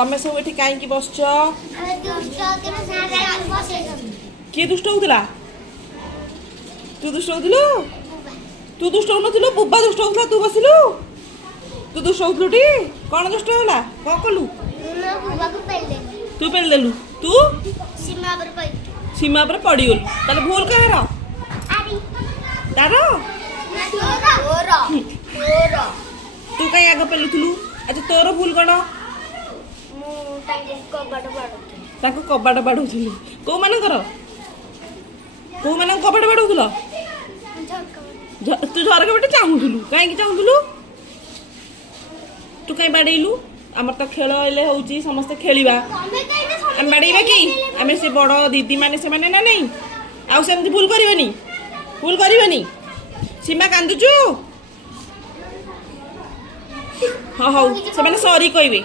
तमें सब ये कहीं बसच किए दुष्ट होता तू दुष्ट होलु तू दुष्ट हो बुबा दुष्ट होता तू बसिलु तू दुष्ट होलु टी कौन दुष्ट होला कौन कलु तू पेलदेलु तू सीमा पर पड़गलु ताले भूल कहार तार तू कहीं आग पेलुलु अच्छा तोर भूल कौन कबाट बाड़ौलु कौ मानकर कबाट बाड़ौल तू झरका बाटे चाहूलु कहीं चाहूलु तू कहीं बाड़ेलु आमर तो खेल हेले होउची समस्त खेलिबा आम बाड़ेबा कि आम से बड़ दीदी माने से माने ना नहीं आउ सेमती भूल करबनी सीमा कांदुचु हाँ हौ से माने सॉरी कहबे